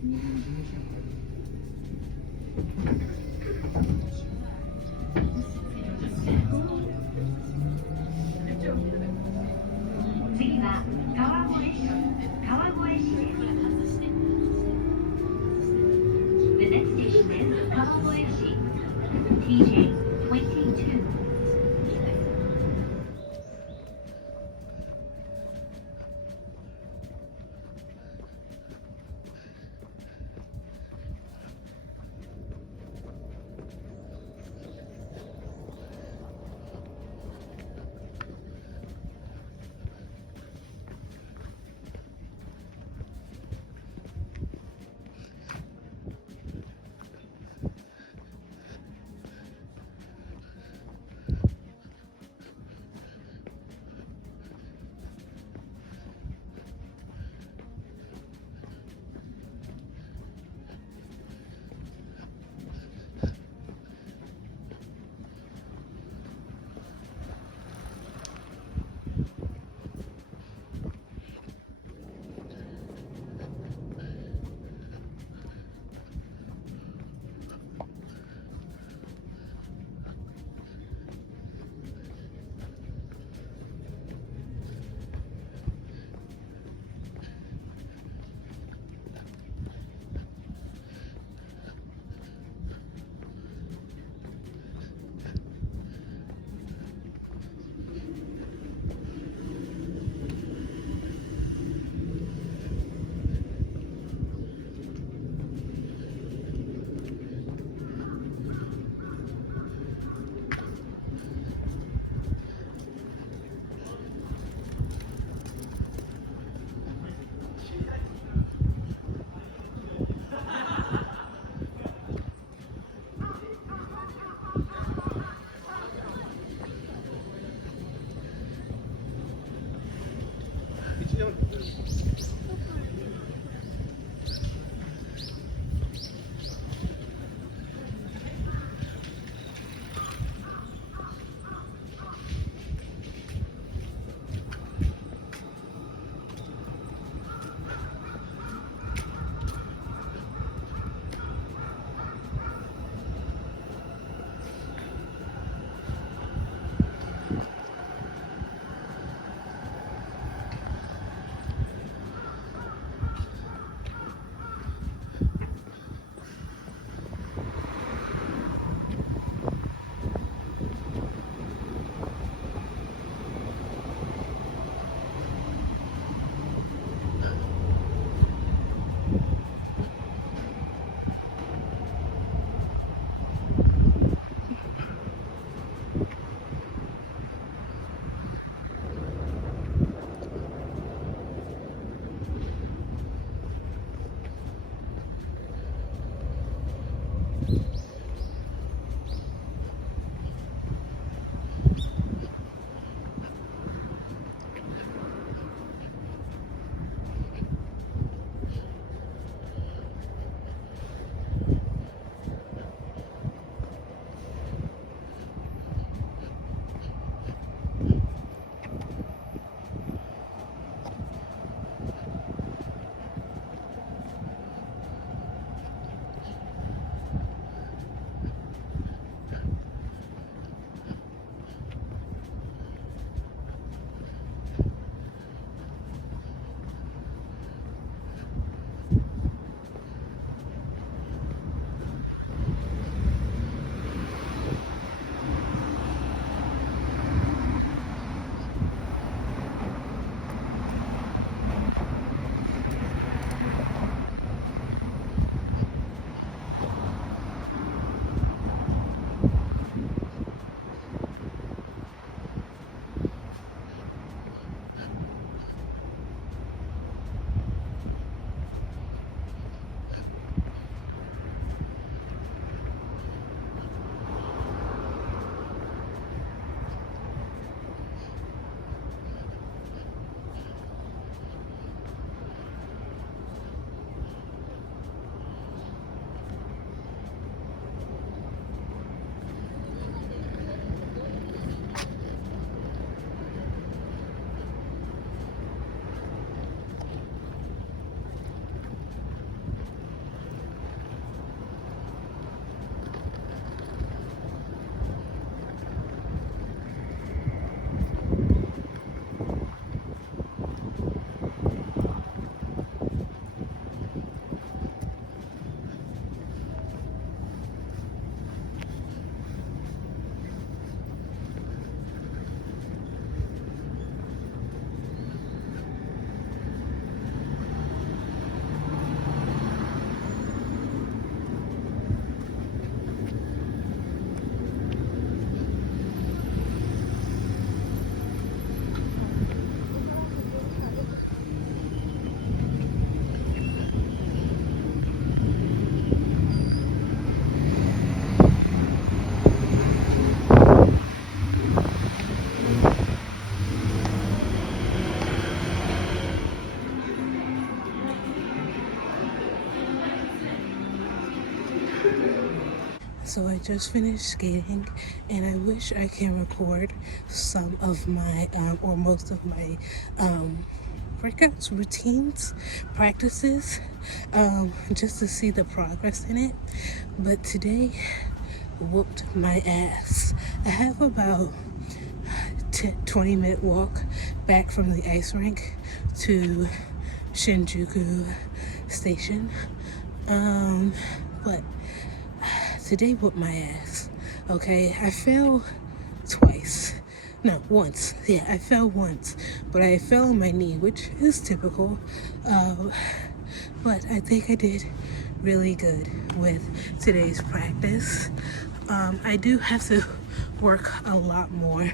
次は川越市です。The next station is 川越市 TJ22. こ So I just finished skating, and I wish I can record some of my or most of my workouts, routines, practices, just to see the progress in it. But today whooped my ass. I have about 20-minute walk back from the ice rink to Shinjuku Station. But today whooped my ass. Okay, I fell twice. No, once. Yeah, I fell once, but I fell on my knee, which is typical. But I think I did really good with today's practice. I do have to work a lot more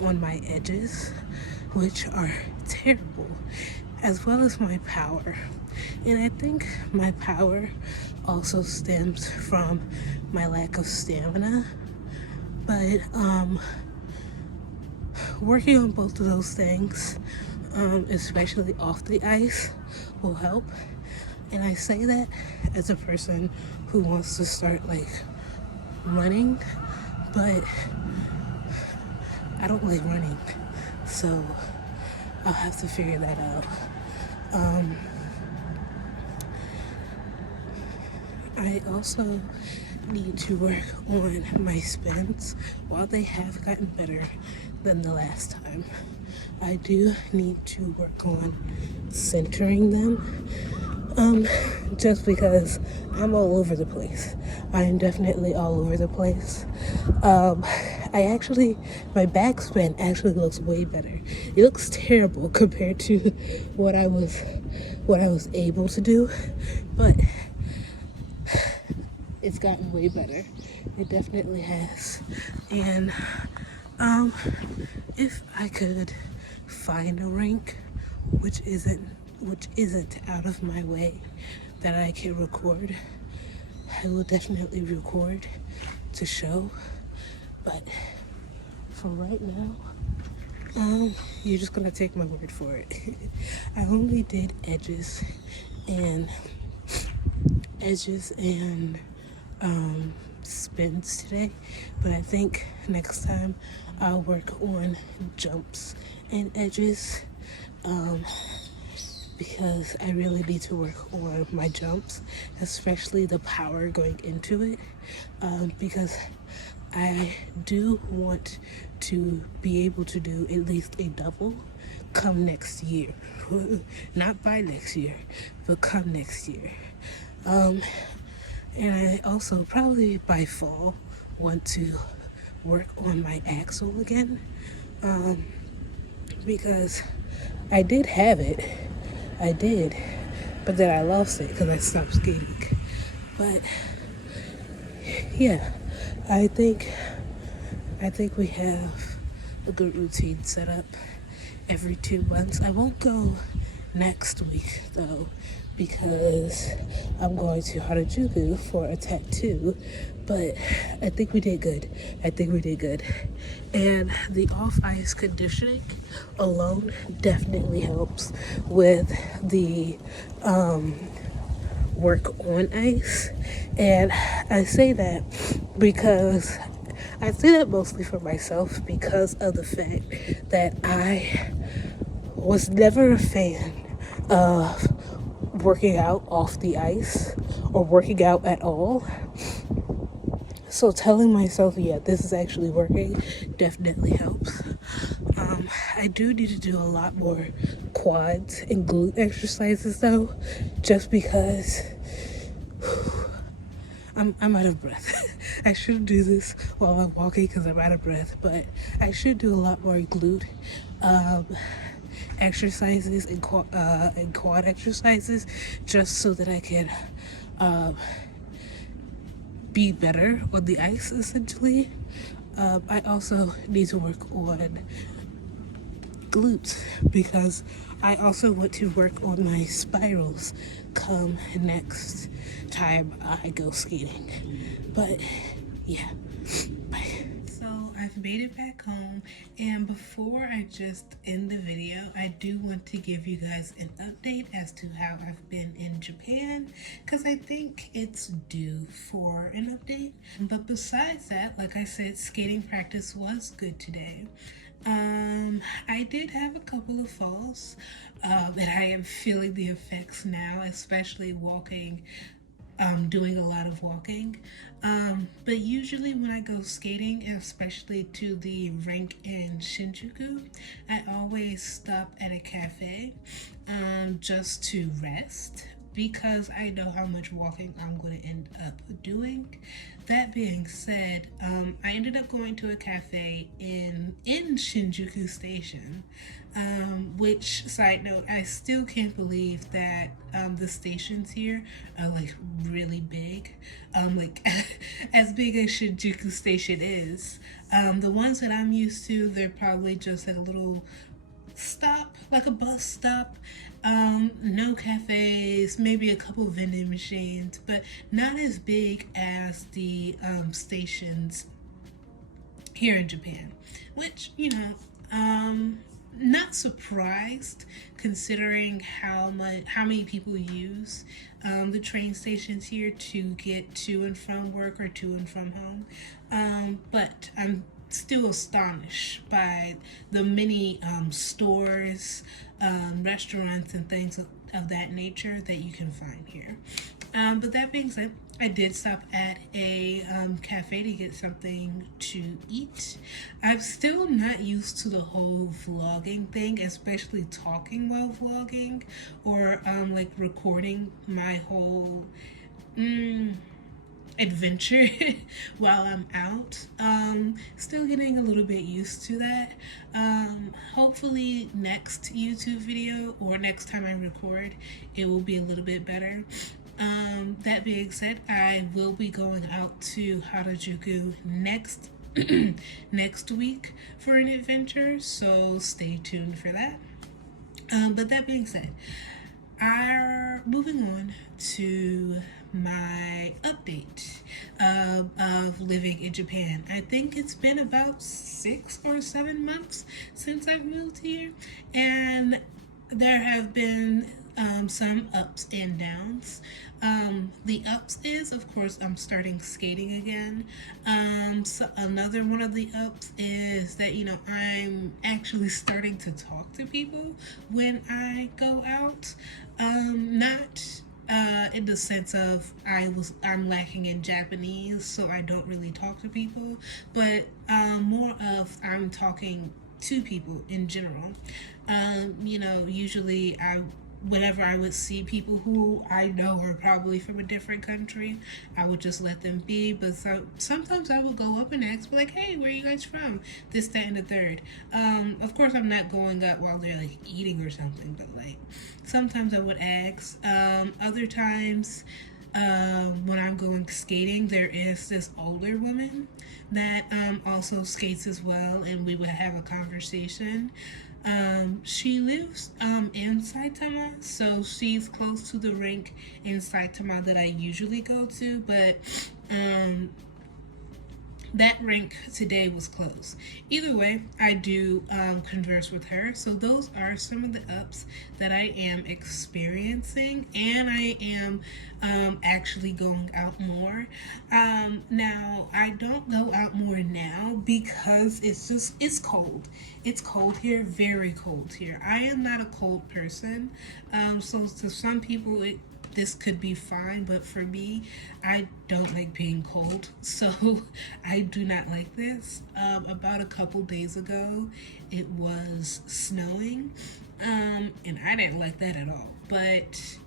on my edges, which are terrible, as well as my power. And I think my power also stems from my lack of stamina. But working on both of those things, especially off the ice, will help. And I say that as a person who wants to start like running, but I don't like running, so I'll have to figure that out. I also need to work on my spins. While they have gotten better than the last time, I do need to work on centering them. Just because I'm all over the place. I am definitely all over the place. My backspin actually looks way better. It looks terrible compared to what I was able to do, but it's gotten way better. It definitely has. And if I could find a rink which isn't out of my way that I can record, I will definitely record to show. But for right now, you're just gonna take my word for it. I only did edges and spins today, but I think next time I'll work on jumps and edges, because I really need to work on my jumps, especially the power going into it, because I do want to be able to do at least a double come next year. Not by next year, but come next year. And I also probably by fall want to work on my axle again, because I did have it. I did, but then I lost it because I stopped skating. But yeah, I think we have a good routine set up every 2 months. I won't go next week though, because I'm going to Harajuku for a tattoo, but I think we did good. And the off-ice conditioning alone definitely helps with the work on ice. And I say that mostly for myself, because of the fact that I was never a fan of working out off the ice or working out at all. So telling myself, yeah, this is actually working, definitely helps. I do need to do a lot more quads and glute exercises though, just because I'm out of breath. I shouldn't do this while I'm walking because I'm out of breath, but I should do a lot more glute exercises and quad exercises, just so that I can be better on the ice, essentially. I also need to work on glutes, because I also want to work on my spirals come next time I go skating. But yeah, bye. So I made it back home, and before I just end the video, I do want to give you guys an update as to how I've been in Japan, because I think it's due for an update. But besides that, like I said, skating practice was good today. I did have a couple of falls, and I am feeling the effects now, especially walking, doing a lot of walking. But usually when I go skating, especially to the rink in Shinjuku, I always stop at a cafe, just to rest, because I know how much walking I'm going to end up doing. That being said, I ended up going to a cafe in Shinjuku Station, which, side note, I still can't believe that the stations here are like really big, like as big as Shinjuku Station is. The ones that I'm used to, they're probably just at a little stop, like a bus stop. No cafes, maybe a couple vending machines, but not as big as the stations here in Japan, which, not surprised considering how many people use the train stations here to get to and from work or to and from home. But I'm still astonished by the many stores, restaurants, and things of that nature that you can find here. But that being said, I did stop at a cafe to get something to eat. I'm still not used to the whole vlogging thing, especially talking while vlogging, or like recording my whole adventure while I'm out. Still getting a little bit used to that. Hopefully next YouTube video or next time I record, it will be a little bit better. That being said, I will be going out to Harajuku next next week for an adventure, so stay tuned for that. But that being said, moving on to my update of living in Japan. I think it's been about 6 or 7 months since I've moved here, and there have been some ups and downs. The ups is, of course, I'm starting skating again. So another one of the ups is that, I'm actually starting to talk to people when I go out. Not in the sense of I'm lacking in Japanese, so I don't really talk to people, but more of I'm talking to people in general. Usually whenever I would see people who I know are probably from a different country, I would just let them be. But sometimes I would go up and ask, like, hey, where are you guys from? This, that, and the third. Of course, I'm not going up while they're like eating or something, but like sometimes I would ask. Other times, when I'm going skating, there is this older woman that also skates as well, and we would have a conversation. She lives in Saitama, so she's close to the rink in Saitama that I usually go to, but that rink today was closed. Either way, I do converse with her. So those are some of the ups that I am experiencing, and I am actually going out more. Now, I don't go out more now because it's cold. It's cold here, very cold here. I am not a cold person. So to some people, this could be fine, but for me, I don't like being cold, so I do not like this. About a couple days ago, it was snowing, and I didn't like that at all. But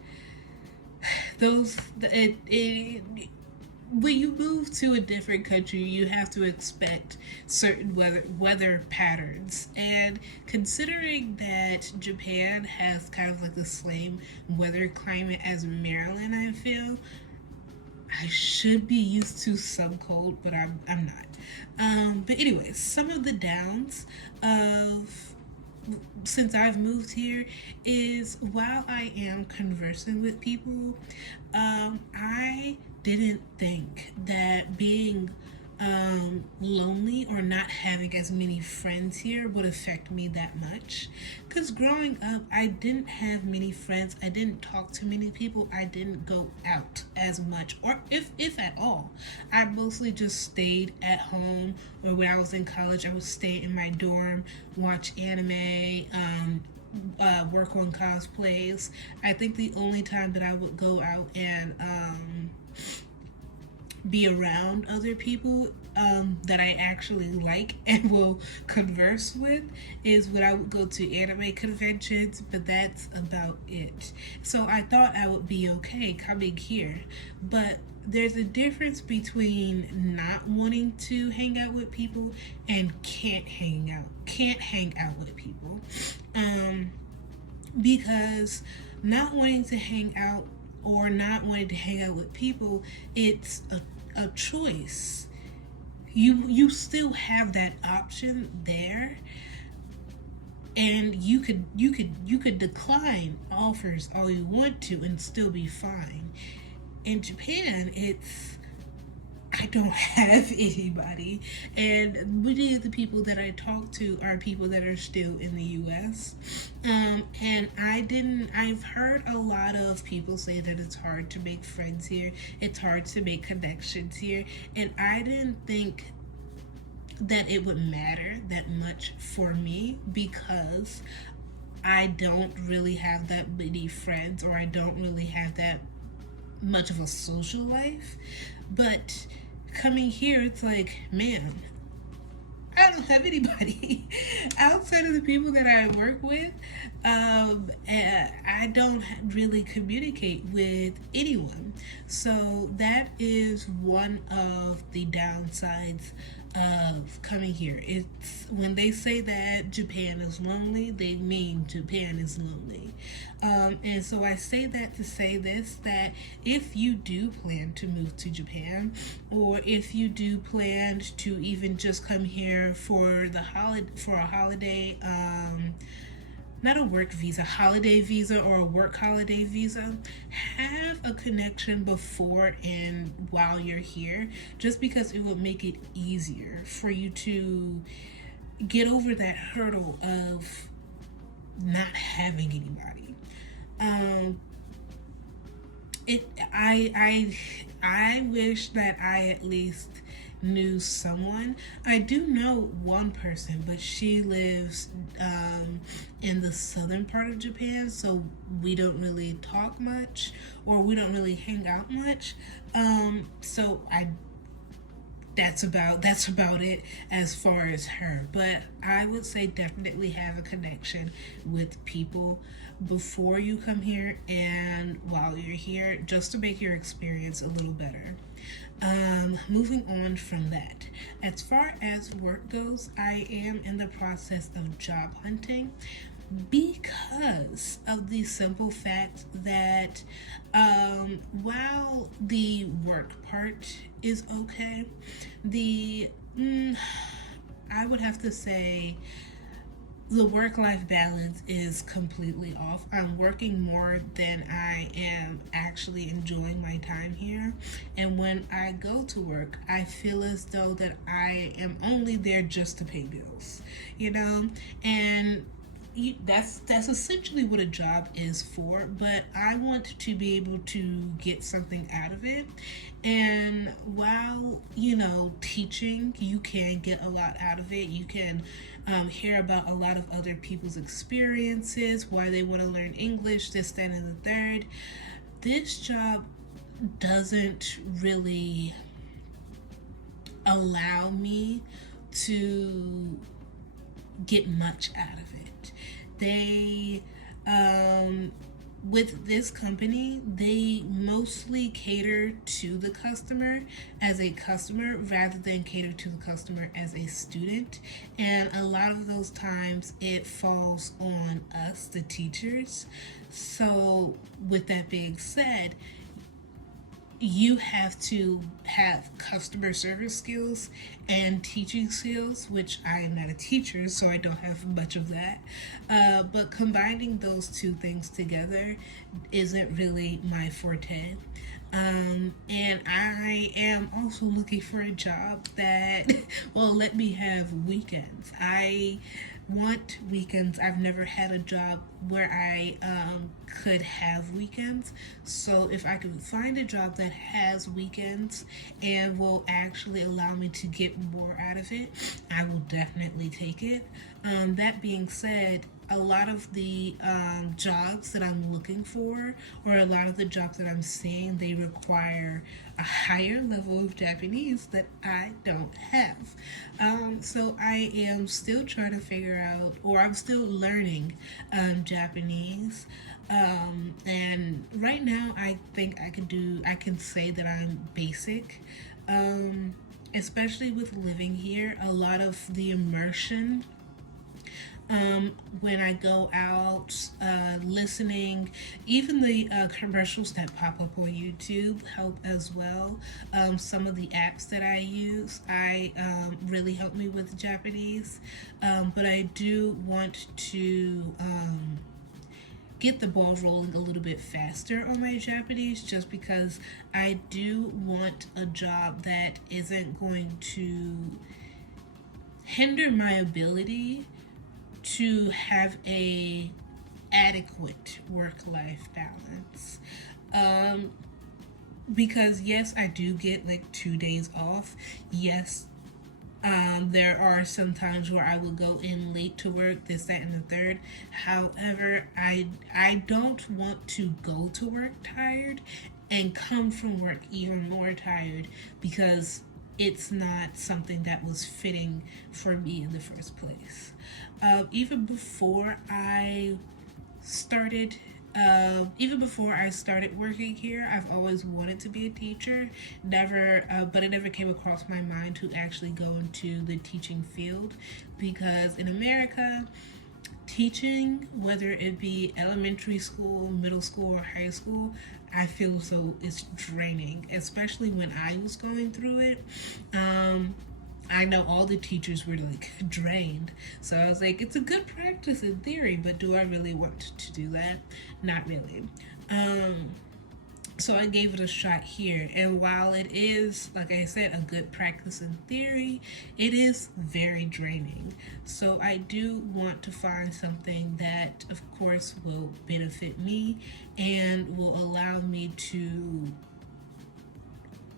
when you move to a different country, you have to expect certain weather patterns. And considering that Japan has kind of like the same weather climate as Maryland, I feel I should be used to some cold, but I'm not. But anyways, some of the downs of since I've moved here is while I am conversing with people, I didn't think that being lonely or not having as many friends here would affect me that much. Because growing up, I didn't have many friends. I didn't talk to many people. I didn't go out as much, or if at all. I mostly just stayed at home, or when I was in college, I would stay in my dorm, watch anime, work on cosplays. I think the only time that I would go out and be around other people that I actually like and will converse with is when I would go to anime conventions, but that's about it. So I thought I would be okay coming here, but there's a difference between not wanting to hang out with people and can't hang out with people. Because not wanting to hang out or not wanting to hang out with people, it's a choice. You still have that option there, and you could decline offers all you want to and still be fine. In Japan, it's I don't have anybody, and many of the people that I talk to are people that are still in the U.S. And I've heard a lot of people say that it's hard to make friends here, it's hard to make connections here, and I didn't think that it would matter that much for me because I don't really have that many friends, or I don't really have that much of a social life. But coming here, it's like, man, I don't have anybody outside of the people that I work with. I don't really communicate with anyone. So that is one of the downsides of coming here. It's when they say that Japan is lonely, they mean Japan is lonely. And so I say that to say this, that if you do plan to move to Japan, or if you do plan to even just come here for a holiday, not a work visa, holiday visa, or a work holiday visa, have a connection before and while you're here, just because it will make it easier for you to get over that hurdle of not having anybody. It I wish that I at least knew someone. I do know one person, but she lives in the southern part of Japan, so we don't really talk much, or we don't really hang out much. So I that's about it as far as her. But I would say definitely have a connection with people before you come here and while you're here, just to make your experience a little better. Moving on from that, as far as work goes, I am in the process of job hunting because of the simple fact that while the work part is okay, the I would have to say the work-life balance is completely off. I'm working more than I am actually enjoying my time here. And when I go to work, I feel as though that I am only there just to pay bills, you know? And that's essentially what a job is for, but I want to be able to get something out of it. And while teaching, you can get a lot out of it. You can hear about a lot of other people's experiences, why they want to learn English, this, that, and the third. This job doesn't really allow me to get much out of it. They with this company, they mostly cater to the customer as a customer rather than cater to the customer as a student. And a lot of those times it falls on us, the teachers. So with that being said, you have to have customer service skills and teaching skills, which I am not a teacher, so I don't have much of that. But combining those two things together isn't really my forte. And I am also looking for a job that will let me have weekends. I want weekends. I've never had a job where I could have weekends. So if I can find a job that has weekends and will actually allow me to get more out of it, I will definitely take it. That being said, a lot of the jobs that I'm looking for, or a lot of the jobs that I'm seeing, they require a higher level of Japanese that I don't have. So I am still trying to figure out, or I'm still learning Japanese. And right now, I think I can say that I'm basic. Especially with living here, a lot of the immersion when I go out, listening, even the commercials that pop up on YouTube help as well. Some of the apps that I use, I really help me with Japanese, but I do want to get the ball rolling a little bit faster on my Japanese, just because I do want a job that isn't going to hinder my ability to have a adequate work-life balance. Um, because yes, I do get like 2 days off. Yes, there are some times where I will go in late to work, this, that, and the third. However, I don't want to go to work tired and come from work even more tired, because it's not something that was fitting for me in the first place. Even before I started even before I started working here, I've always wanted to be a teacher. But it never came across my mind to actually go into the teaching field, because in America, teaching, whether it be elementary school, middle school, or high school, I feel so it's draining, especially when I was going through it. I know all the teachers were like drained. So I was like, it's a good practice in theory, but do I really want to do that? Not really. So I gave it a shot here. And while it is, like I said, a good practice in theory, it is very draining. So I do want to find something that, of course, will benefit me and will allow me to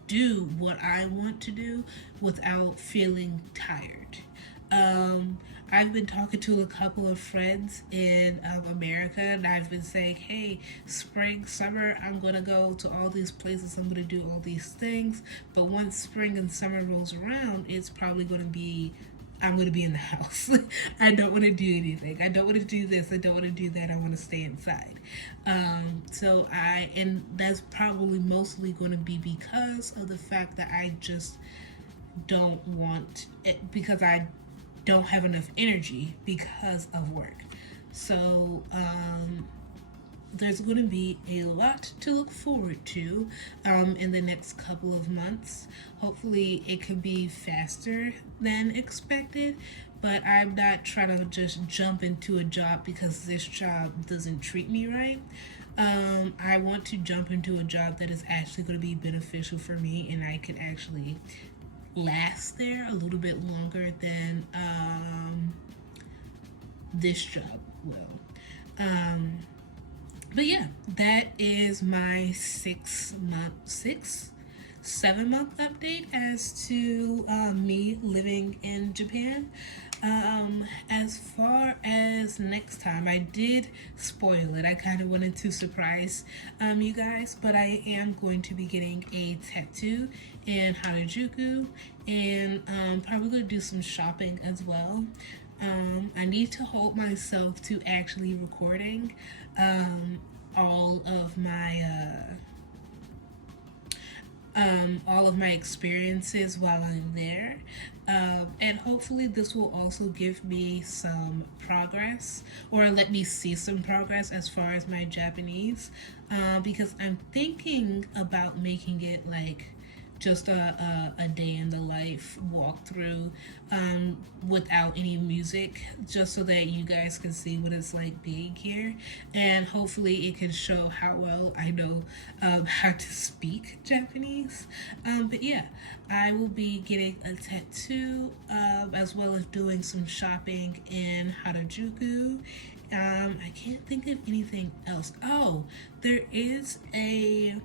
do what I want to do without feeling tired. Um, I've been talking to a couple of friends in America, and I've been saying, hey, spring, summer, I'm going to go to all these places, I'm going to do all these things. But once spring and summer rolls around, it's probably going to be I'm going to be in the house. I don't want to do anything. I don't want to do this. I don't want to do that. I want to stay inside. And that's probably mostly going to be because of the fact that I just don't want it, because I don't have enough energy because of work. So, there's going to be a lot to look forward to in the next couple of months. Hopefully, it can be faster than expected, but I'm not trying to just jump into a job because this job doesn't treat me right. I want to jump into a job that is actually going to be beneficial for me, and I can actually last there a little bit longer than this job will. But yeah, that is my 7 month update as to me living in Japan. As far as next time, I did spoil it. I kind of wanted to surprise you guys, but I am going to be getting a tattoo in Harajuku, and probably going to do some shopping as well. I need to hold myself to actually recording all of my experiences while I'm there. And hopefully this will also give me some progress, or let me see some progress as far as my Japanese, because I'm thinking about making it like just a day in the life walkthrough without any music, just so that you guys can see what it's like being here, and hopefully it can show how well I know how to speak Japanese. But yeah, I will be getting a tattoo as well as doing some shopping in Harajuku. I can't think of anything else. Oh, there is a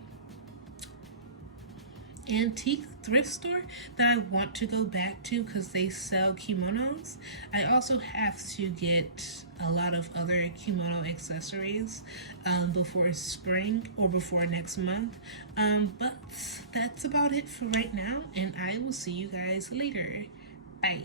antique thrift store that I want to go back to because they sell kimonos. I also have to get a lot of other kimono accessories before spring or before next month. But that's about it for right now, and I will see you guys later. Bye.